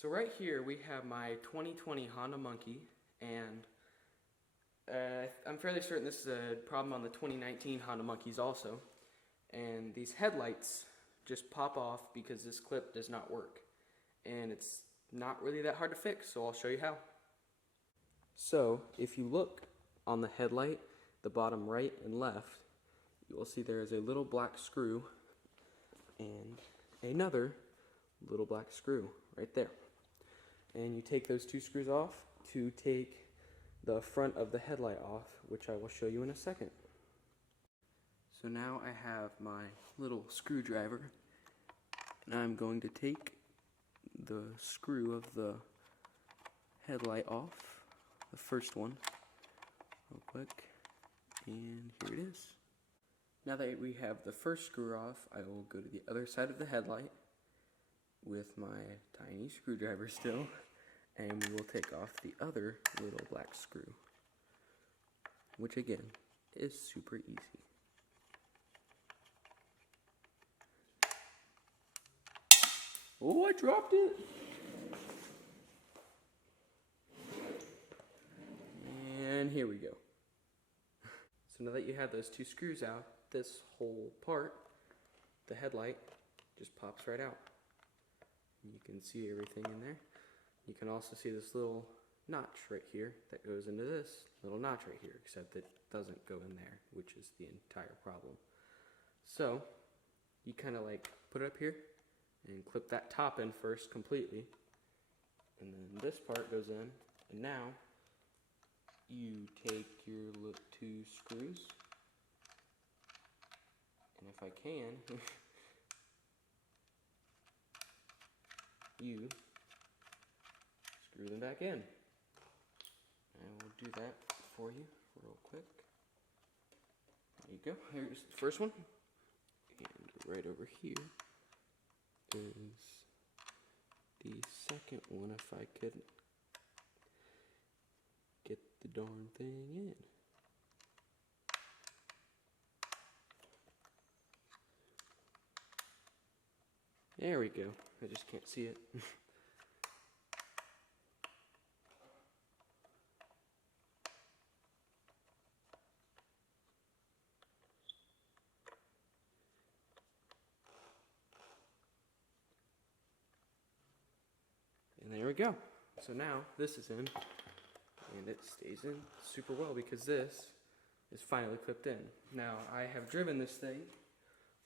So right here we have my 2020 Honda Monkey, and I'm fairly certain this is a problem on the 2019 Honda Monkeys also. And these headlights just pop off because this clip does not work. And it's not really that hard to fix, so I'll show you how. So if you look on the headlight, the bottom right and left, you will see there is a little black screw and another little black screw right there. And you take those two screws off to take the front of the headlight off, which I will show you in a second. So now I have my little screwdriver, and I'm going to take the screw of the headlight off, the first one, real quick, and here it is. Now that we have the first screw off, I will go to the other side of the headlight with my tiny screwdriver still, and we will take off the other little black screw, which again is super easy. Oh, I dropped it! And here we go. So now that you have those two screws out, this whole part, the headlight, just pops right out. You can see everything in there. You can also see this little notch right here that goes into this little notch right here, except it doesn't go in there, which is the entire problem. So you kind of like put it up here and clip that top in first completely, and then this part goes in, and now you take your two screws, and if I can, you screw them back in. I will do that for you real quick. There you go. Here's the first one, and right over here is the second one, if I could get the darn thing in. There we go. I just can't see it. And there we go. So now this is in, and it stays in super well because this is finally clipped in. Now I have driven this thing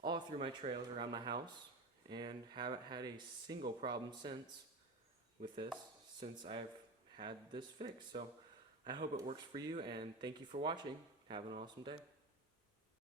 all through my trails around my house and haven't had a single problem since I've had this fixed. So I hope it works for you, and thank you for watching. Have an awesome day.